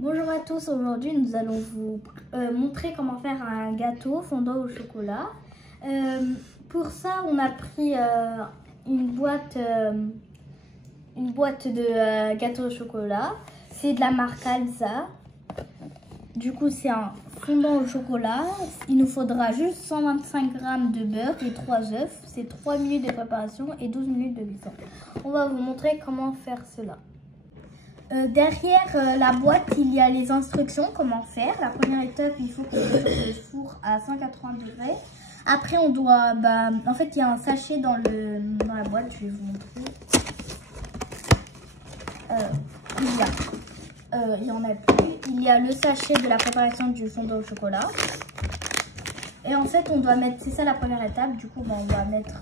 Bonjour à tous, aujourd'hui nous allons vous montrer comment faire un gâteau fondant au chocolat. Pour ça on a pris une boîte de gâteau au chocolat. C'est de la marque Alza. Du coup c'est un fondant au chocolat. Il nous faudra juste 125 g de beurre et 3 œufs. C'est 3 minutes de préparation et 12 minutes de cuisson. On va vous montrer comment faire cela. Derrière la boîte, il y a les instructions, comment faire. La première étape, il faut qu'on chauffe le four à 180 degrés. Après, on doit... en fait, il y a un sachet dans la boîte, je vais vous montrer. Il y en a plus. Il y a le sachet de la préparation du fondant au chocolat. Et en fait, on doit mettre... C'est ça la première étape. Du coup, on va mettre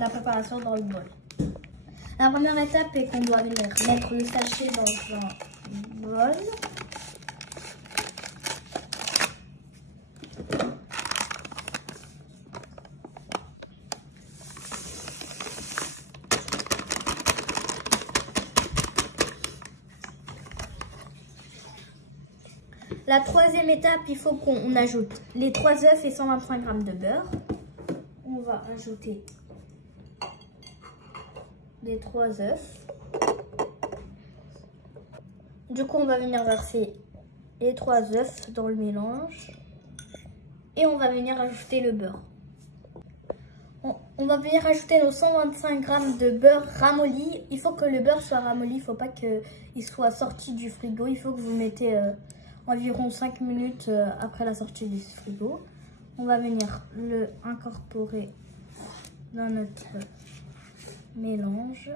la préparation dans le bol. La première étape est qu'on doit venir mettre le sachet dans un bol. La troisième étape, il faut qu'on ajoute les 3 œufs et 125 g de beurre. On va ajouter les 3 œufs. Du coup, on va venir verser les 3 œufs dans le mélange. Et on va venir ajouter le beurre. On va venir ajouter nos 125 g de beurre ramolli. Il faut que le beurre soit ramolli. Il ne faut pas qu'il soit sorti du frigo. Il faut que vous mettez environ 5 minutes après la sortie du frigo. On va venir le incorporer dans notre mélange.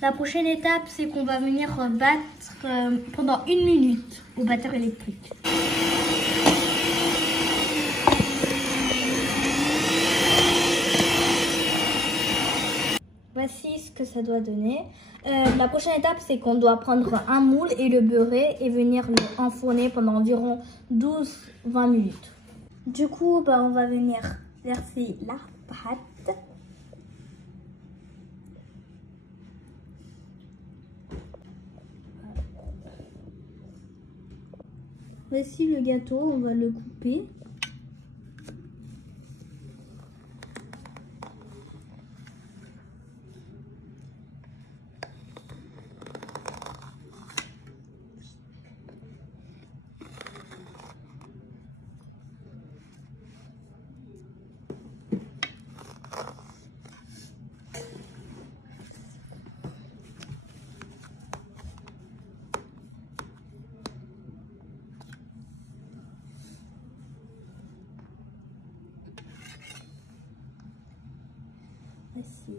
La prochaine étape, c'est qu'on va venir battre pendant 1 minute au batteur électrique. Voici ce que ça doit donner. La prochaine étape, c'est qu'on doit prendre un moule et le beurrer et venir l'enfourner pendant environ 12-20 minutes. Du coup, on va venir verser la pâte. Voici le gâteau, on va le couper. Voici.